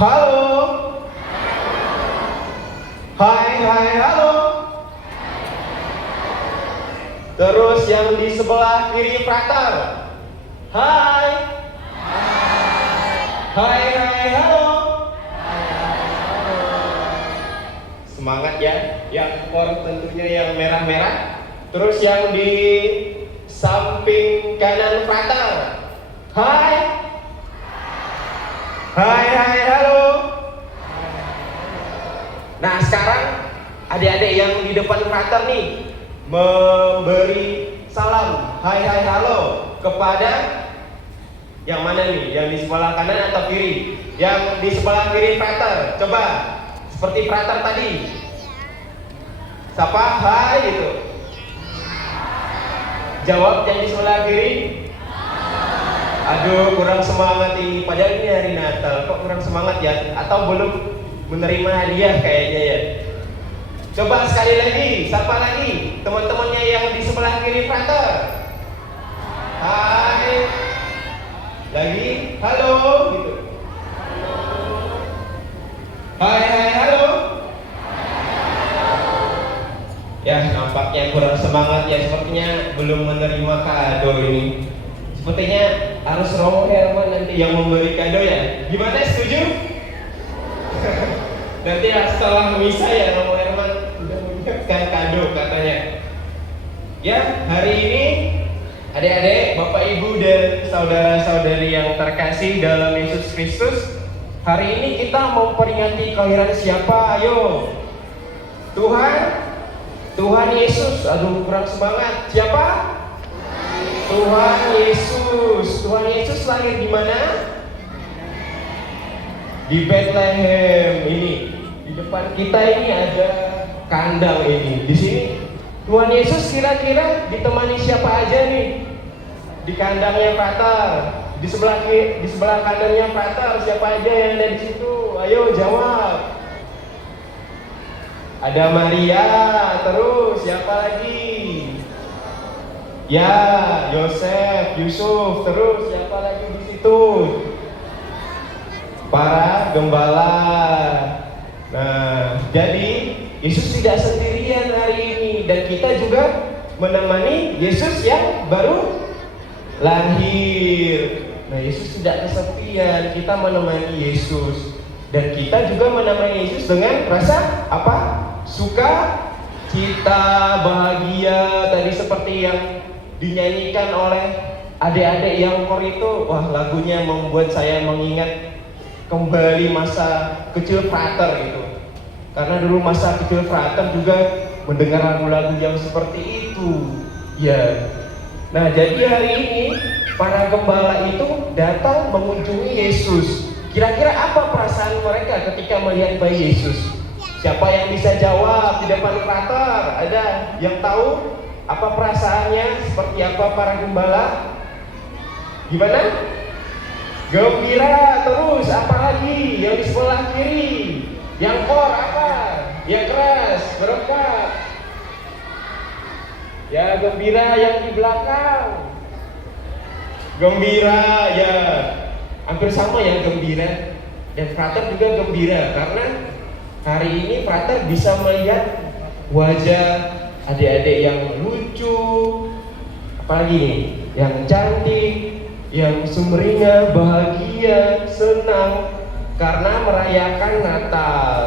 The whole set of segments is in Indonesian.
Halo. Hai, hai, halo. Terus yang di sebelah kiri frater. Hai. Hai, hai, halo. Semangat ya. Yang kor tentunya yang merah-merah. Terus yang di samping kanan frater. Hai. Hai, hai, halo. Nah sekarang adik-adik yang di depan frater nih memberi salam hai, hai, halo kepada yang mana nih? Yang di sebelah kanan atau kiri? Yang di sebelah kiri frater. Coba seperti frater tadi. Sapa hai gitu. Jawab yang di sebelah kiri. Aduh kurang semangat ini. Padahal ini hari Natal. Kok kurang semangat ya? Atau belum menerima hadiah kayaknya ya. Coba sekali lagi. Sapa lagi teman-temannya yang di sebelah kiri frater. Hai. Lagi. Halo gitu. Hai, hai, halo. Ya nampaknya kurang semangat ya. Sepertinya belum menerima kado ini. Sepertinya harus Romo Herman nanti yang memberi kado ya. Gimana, setuju? Nanti setelah misa ya Romo Herman udah menyiapkan kado katanya. Ya hari ini adik-adik, bapak ibu dan saudara-saudari yang terkasih dalam Yesus Kristus, hari ini kita mau memperingati kelahiran siapa? Ayo. Tuhan Yesus. Aduh kurang semangat. Siapa? Tuhan Yesus. Tuhan Yesus lahir di mana? Di Bethlehem. Ini di depan kita ini ada kandang ini. Di sini Tuhan Yesus kira-kira ditemani siapa aja nih? Di kandangnya frater. Di sebelah kanannya frater siapa aja yang ada di situ? Ayo jawab. Ada Maria, terus siapa lagi? Ya, Yosef, Yusuf, terus siapa lagi di situ? Para gembala. Nah, jadi Yesus tidak sendirian hari ini dan kita juga menemani Yesus yang baru lahir. Nah, Yesus tidak kesepian, kita menemani Yesus dan kita juga menemani Yesus dengan rasa apa? Suka cita, bahagia tadi seperti yang dinyanyikan oleh adik-adik yang kor itu. Wah, lagunya membuat saya mengingat kembali masa kecil frater itu. Karena dulu masa kecil frater juga mendengar lagu-lagu yang seperti itu. Ya. Nah, jadi hari ini para gembala itu datang mengunjungi Yesus. Kira-kira apa perasaan mereka ketika melihat bayi Yesus? Siapa yang bisa jawab di depan frater? Ada yang tahu? Apa perasaannya? Seperti apa para gembala? Gimana? Gembira terus. Apa lagi? Yang di sebelah kiri. Yang kor apa? Yang keras, berempat. Ya gembira yang di belakang. Gembira ya. Hampir sama ya gembira. Dan frater juga gembira karena hari ini frater bisa melihat wajah adik-adik yang lucu, apalagi nih, yang cantik, yang sumringah, bahagia, senang karena merayakan Natal.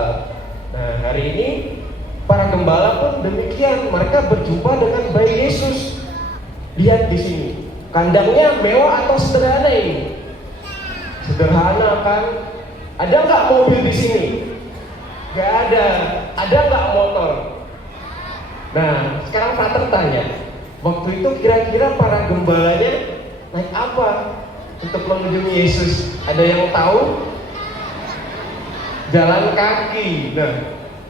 Nah, hari ini para gembala pun demikian, mereka berjumpa dengan bayi Yesus. Lihat di sini, kandangnya mewah atau sederhana ini? Sederhana kan? Ada nggak mobil di sini? Gak ada. Ada nggak motor? Nah, sekarang frater tanya, waktu itu kira-kira para gembalanya naik apa untuk mengunjungi Yesus? Ada yang tahu? Jalan kaki. Nah,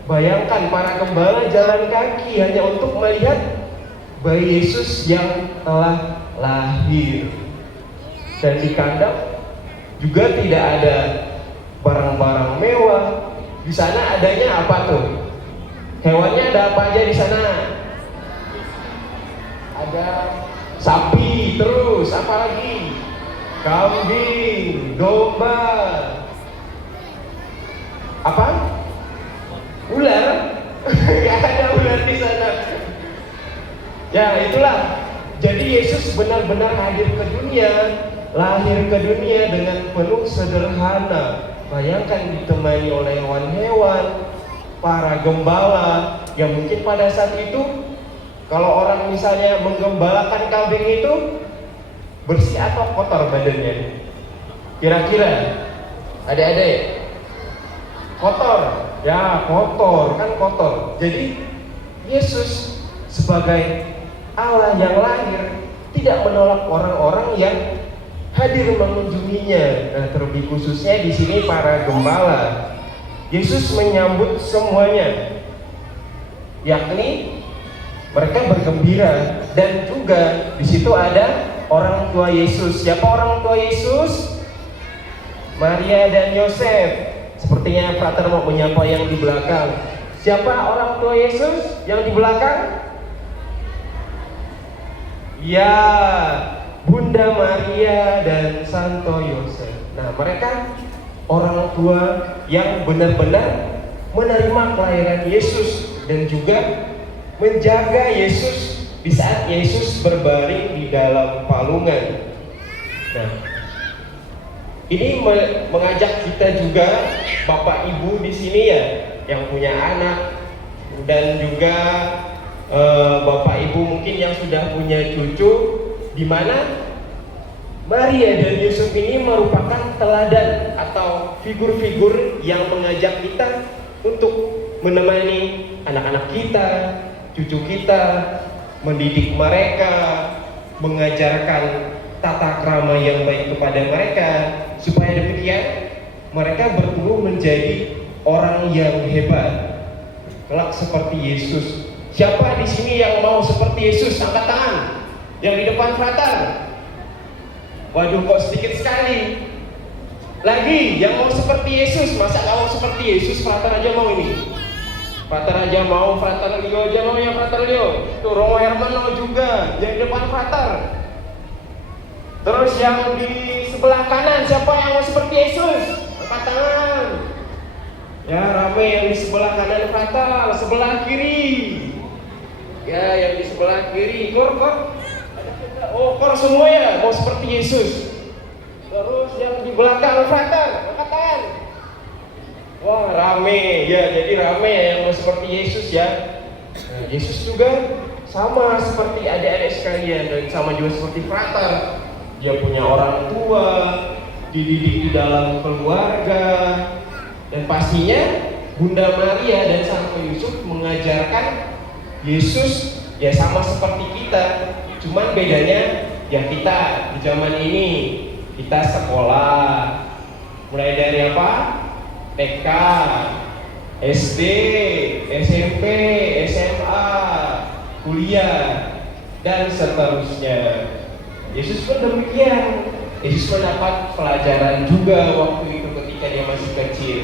bayangkan para gembala jalan kaki hanya untuk melihat bayi Yesus yang telah lahir. Dan di kandang juga tidak ada barang-barang mewah. Di sana adanya apa tuh? Hewannya ada apa aja di sana? Ada sapi, terus apa lagi? Kambing, domba. Ya itulah. Jadi Yesus benar-benar hadir ke dunia, lahir ke dunia dengan penuh sederhana. Bayangkan ditemani oleh hewan-hewan, para gembala yang mungkin pada saat itu kalau orang misalnya menggembalakan kambing itu bersih atau kotor badannya? Kira-kira adik-adik, kotor. Ya kotor, kan kotor. Jadi Yesus sebagai Allah yang lahir tidak menolak orang-orang yang hadir mengunjunginya. Nah, terlebih khususnya di sini para gembala. Yesus menyambut semuanya, yakni mereka bergembira, dan juga di situ ada orang tua Yesus. Siapa orang tua Yesus? Maria dan Yosef. Sepertinya Frater mau menyapa yang di belakang. Siapa orang tua Yesus yang di belakang? Ya, Bunda Maria dan Santo Yosef. Nah, mereka orang tua yang benar-benar menerima kelahiran Yesus dan juga menjaga Yesus di saat Yesus berbaring di dalam palungan. Nah, ini mengajak kita juga, Bapak Ibu di sini ya, yang punya anak, dan juga Bapak Ibu mungkin yang sudah punya cucu, di mana Maria dan Yusuf ini merupakan teladan atau figur-figur yang mengajak kita untuk menemani anak-anak kita, cucu kita, mendidik mereka, mengajarkan tata krama yang baik kepada mereka, supaya demikian mereka bertumbuh menjadi orang yang hebat, kelak seperti Yesus. Siapa di sini yang mau seperti Yesus? Angkat tangan. Yang di depan Frater. Waduh, kok sedikit sekali. Lagi, yang mau seperti Yesus. Masa gak mau seperti Yesus? Frater aja mau ini. Frater aja mau, Frater Leo aja mau ya, Frater Leo. Tuh, Romo Herman mau juga. Yang di depan Frater. Terus yang di sebelah kanan, siapa yang mau seperti Yesus? Angkat tangan. Ya, rame yang di sebelah kanan Frater, sebelah kiri. Ya, yang di sebelah kiri, kor. Oh, kor semua ya, mau seperti Yesus. Terus yang di belakang Frater, angkat tangan. Wah, rame ya, jadi rame ya yang mau seperti Yesus ya. Nah, Yesus juga sama seperti adik-adik sekalian, dan sama juga seperti Frater. Dia punya orang tua, dididik di dalam keluarga, dan pastinya Bunda Maria dan Santo Yusuf mengajarkan Yesus ya sama seperti kita, cuman bedanya ya kita di zaman ini kita sekolah mulai dari apa? TK, SD, SMP, SMA, kuliah, dan seterusnya. Yesus pun demikian. Yesus mendapat pelajaran juga waktu itu ketika dia masih kecil.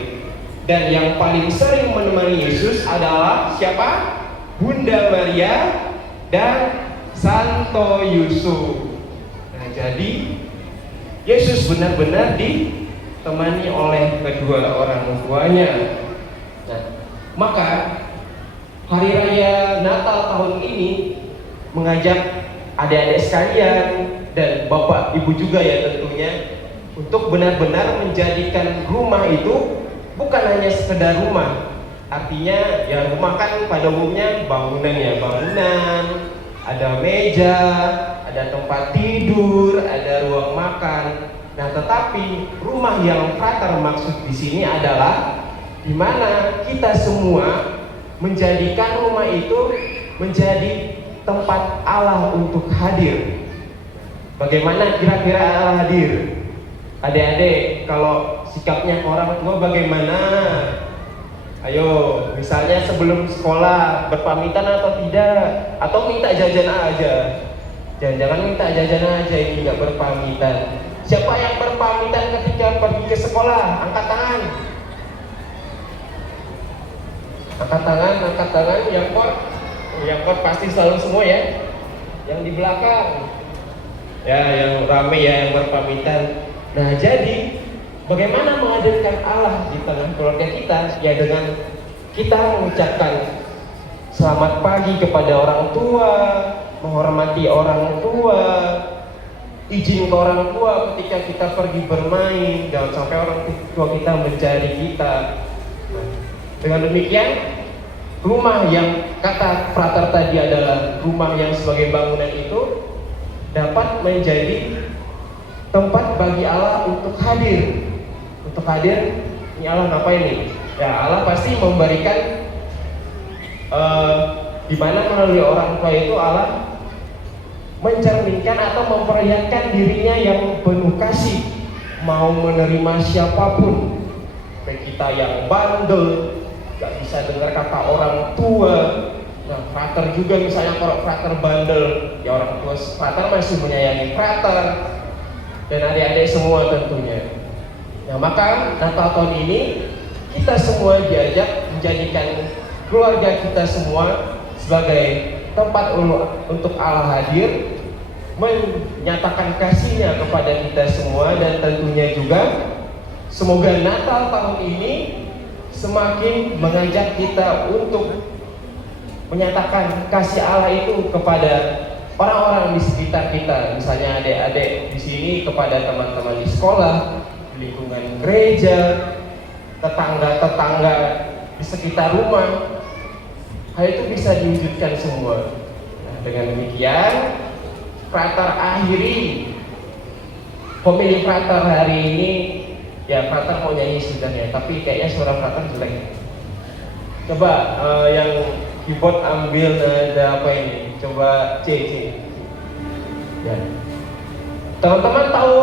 Dan yang paling sering menemani Yesus adalah siapa? Bunda Maria dan Santo Yusuf. Nah, jadi Yesus benar-benar ditemani oleh kedua orang tuanya. Nah, maka hari raya Natal tahun ini mengajak adik-adik sekalian dan Bapak Ibu juga ya tentunya, untuk benar-benar menjadikan rumah itu bukan hanya sekedar rumah. Artinya ya rumah kan pada umumnya bangunan ya, bangunan, ada meja, ada tempat tidur, ada ruang makan. Nah, tetapi rumah yang Frater maksud di sini adalah di mana kita semua menjadikan rumah itu menjadi tempat Allah untuk hadir. Bagaimana kira-kira Allah hadir? Adik-adik, kalau sikapnya orang tua bagaimana? Ayo, misalnya sebelum sekolah berpamitan atau tidak? Atau minta jajan aja? Jangan-jangan minta jajan aja, ini nggak berpamitan. Siapa yang berpamitan ketika pergi ke sekolah? Angkat tangan. Angkat tangan, angkat tangan. Yang kot pasti selalu semua ya. Yang di belakang. Ya, yang rame ya, yang berpamitan. Nah, jadi bagaimana menghadirkan Allah di tengah keluarga kita? Ya dengan kita mengucapkan selamat pagi kepada orang tua, menghormati orang tua, izin ke orang tua ketika kita pergi bermain, jangan sampai orang tua kita mencari kita. Nah, dengan demikian, rumah yang kata frater tadi adalah rumah yang sebagai bangunan itu dapat menjadi tempat bagi Allah untuk hadir. Untuk hadir, ini Allah ngapain nih? Ya, Allah pasti memberikan di mana melalui orang tua itu Allah mencerminkan atau memperlihatkan dirinya yang penuh kasih, mau menerima siapapun, baik kita yang bandel, gak bisa dengar kata orang tua. Nah, frater juga misalnya kalau frater bandel, ya orang tua frater masih menyayangi frater dan adik-adik semua tentunya. Nah, maka Natal tahun ini kita semua diajak menjadikan keluarga kita semua sebagai tempat untuk Allah hadir, menyatakan kasihnya kepada kita semua, dan tentunya juga semoga Natal tahun ini semakin mengajak kita untuk menyatakan kasih Allah itu kepada orang-orang di sekitar kita, misalnya adik-adik di sini kepada teman-teman di sekolah, di lingkungan gereja, tetangga-tetangga di sekitar rumah. Hal itu bisa diwujudkan semua. Nah, dengan demikian, frater akhiri homili frater hari ini. Ya, frater mau nyanyi sebenarnya, tapi kayaknya suara frater jelek. Coba yang keyboard ambil nada apa ini? Coba C. Ya. Teman-teman tahu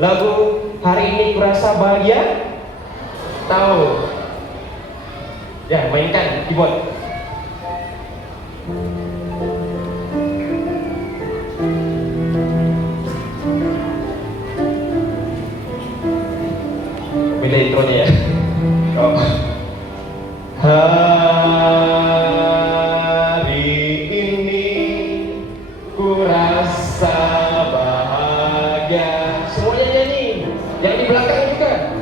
lagu Hari Ini Kurasa Bahagia? Tahu? Ya, mainkan keyboard. Beda intronya ya. Oh. Hari ini ku rasa bahagia. Semuanya nyanyi. Yang di belakang juga.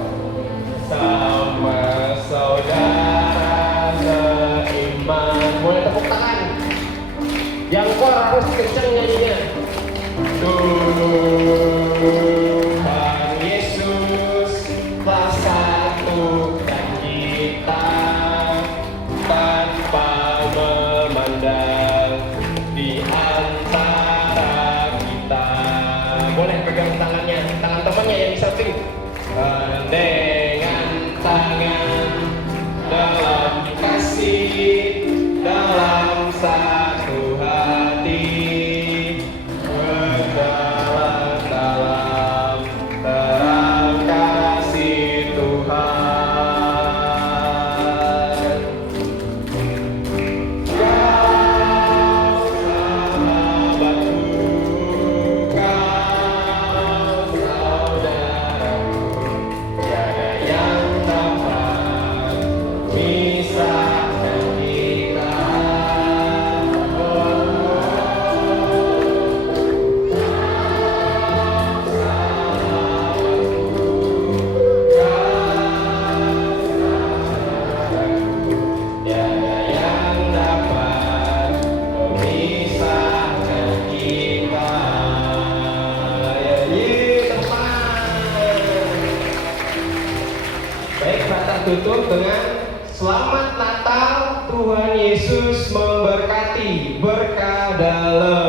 Sama saudara seiman. Boleh tepuk tangan. Yang kor harus kencang nyanyinya. Tuhan Yesus telah satukan kita tanpa memandang di antara kita. Boleh pegang tangannya, tangan temannya yang di samping. Dengan tangan dalam kasih, dalam satu hati, berdalam-dalam terang kasih Tuhan. Kau sahabatku, kau saudaraku, tiada yang dapat misahkan kita. Tiada yang dapat memisahkan kita. Ya, teman. Baik, kita tutup dengan Selamat Natal, Tuhan Yesus memberkati, berkah dalam.